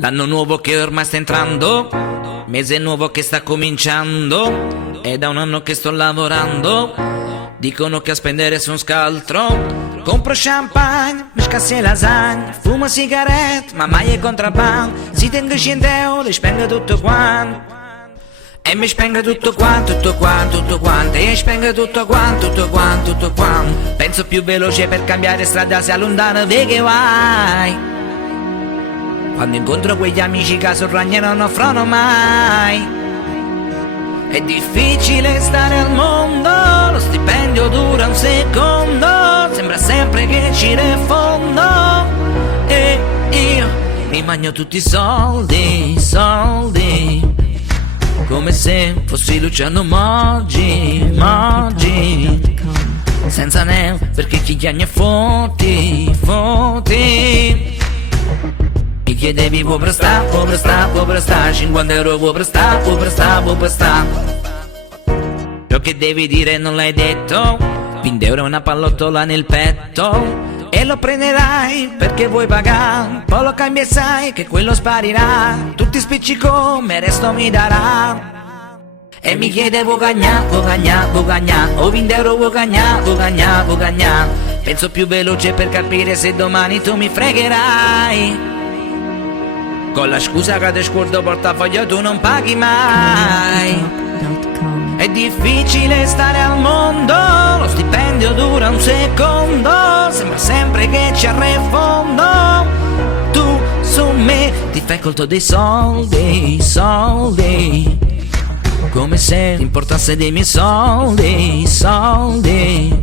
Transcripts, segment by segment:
L'anno nuovo che ormai sta entrando, mese nuovo che sta cominciando, è da un anno che sto lavorando. Dicono che a spendere su un scaltro compro champagne, mi scassi e lasagne, fumo sigarette, ma mai è contrabbando. Si tengo 100 euro, li spengo tutto quanto. E mi spengo tutto quanto, tutto quanto, tutto quanto. E spengo tutto quanto, tutto quanto, tutto quanto. Penso più veloce per cambiare strada, se allontano di che vai. Quando incontro quegli amici che sul ragno non offrono mai. È difficile stare al mondo, lo stipendio dura un secondo, sembra sempre che ci refondo. E io mi mangio tutti i soldi, soldi, come se fossi Luciano Moggi, Moggi, senza neo perché chi chiagna foti, foti. Mi chiedevi può prestare, può prestare, può prestare, 50 euro può prestare, può prestare, può prestare. Ciò che devi dire non l'hai detto, 20 euro una pallottola nel petto. E lo prenderai perché vuoi pagare, poi lo cambi e sai che quello sparirà. Tutti spicci come resto mi darà. E mi chiede vuoi cagnà, vuoi cagnà, vuoi cagnà, o 20 euro vuoi cagnà, vuoi cagnà, vuoi cagnà. Penso più veloce per capire se domani tu mi fregherai. Con la scusa che ti scordo portafoglio tu non paghi mai. È difficile stare al mondo, lo stipendio dura un secondo, sembra sempre che ci arrefondo. Tu su me ti fai conto dei soldi, soldi, come se ti importasse dei miei soldi, soldi.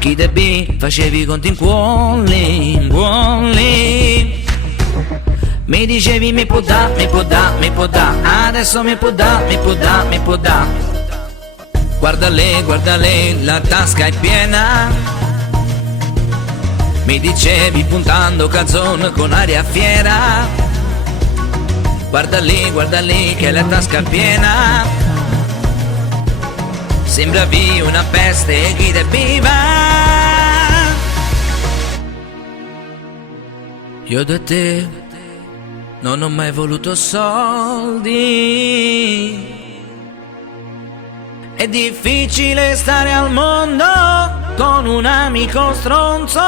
Chi te bi facevi i conti in cuolli, cuolli. Mi dicevi mi può da, mi può da, mi può da, adesso mi può da, mi può da, mi può da. Guarda lei, la tasca è piena. Mi dicevi puntando canzone con aria fiera. Guarda lì che la tasca è piena. Sembravi una peste chi te viva. Io da te non ho mai voluto soldi. È difficile stare al mondo con un amico stronzo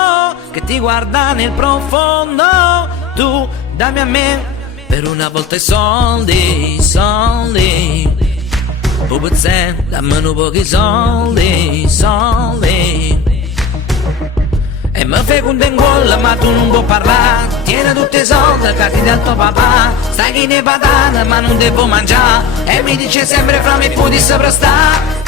che ti guarda nel profondo. Tu dammi a me per una volta i soldi, soldi. O pezze, dammi un pochi soldi, soldi. E mi fai conto in gol ma tu non puoi parlare. Tieni tutti i soldi che ti dà tuo papà. Stai chi ne patate ma non devo mangiare. E mi dice sempre fra me puoi prestare.